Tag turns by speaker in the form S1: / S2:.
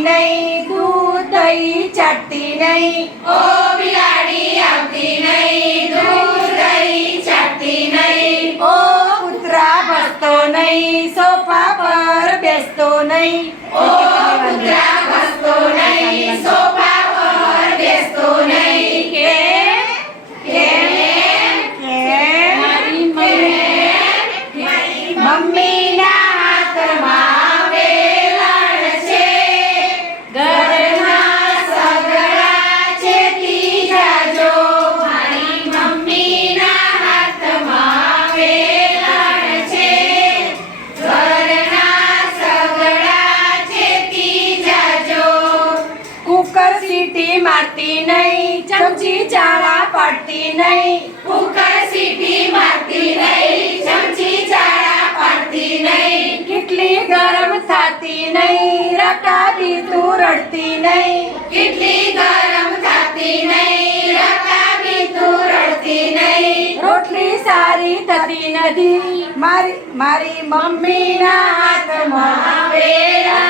S1: નહીં
S2: દૂધ દહીં ચાટતી નહીં
S1: ઓ બિલાડી આવતી નહીં દૂધ દહીં ચાટતી નહીં
S2: ઓ કૂતરા ભસતો નહીં બેસતો નહીં.
S1: ઓ કૂતરા
S2: સીટી મારતી નહીં ચમચી ચારા પડતી નહીં.
S1: કુકર સીટી મારતી નહીં ચમચી ચાળા પાડતી નહીં.
S2: કેટલી ગરમ થતી નહીં રકાબી તું રડતી નહીં.
S1: કેટલી ગરમ થતી નહીં રકાબી તું રડતી નહીં.
S2: રોટલી સારી થતી નથી મારી મારી મમ્મીના હાથમાં
S1: વેલણ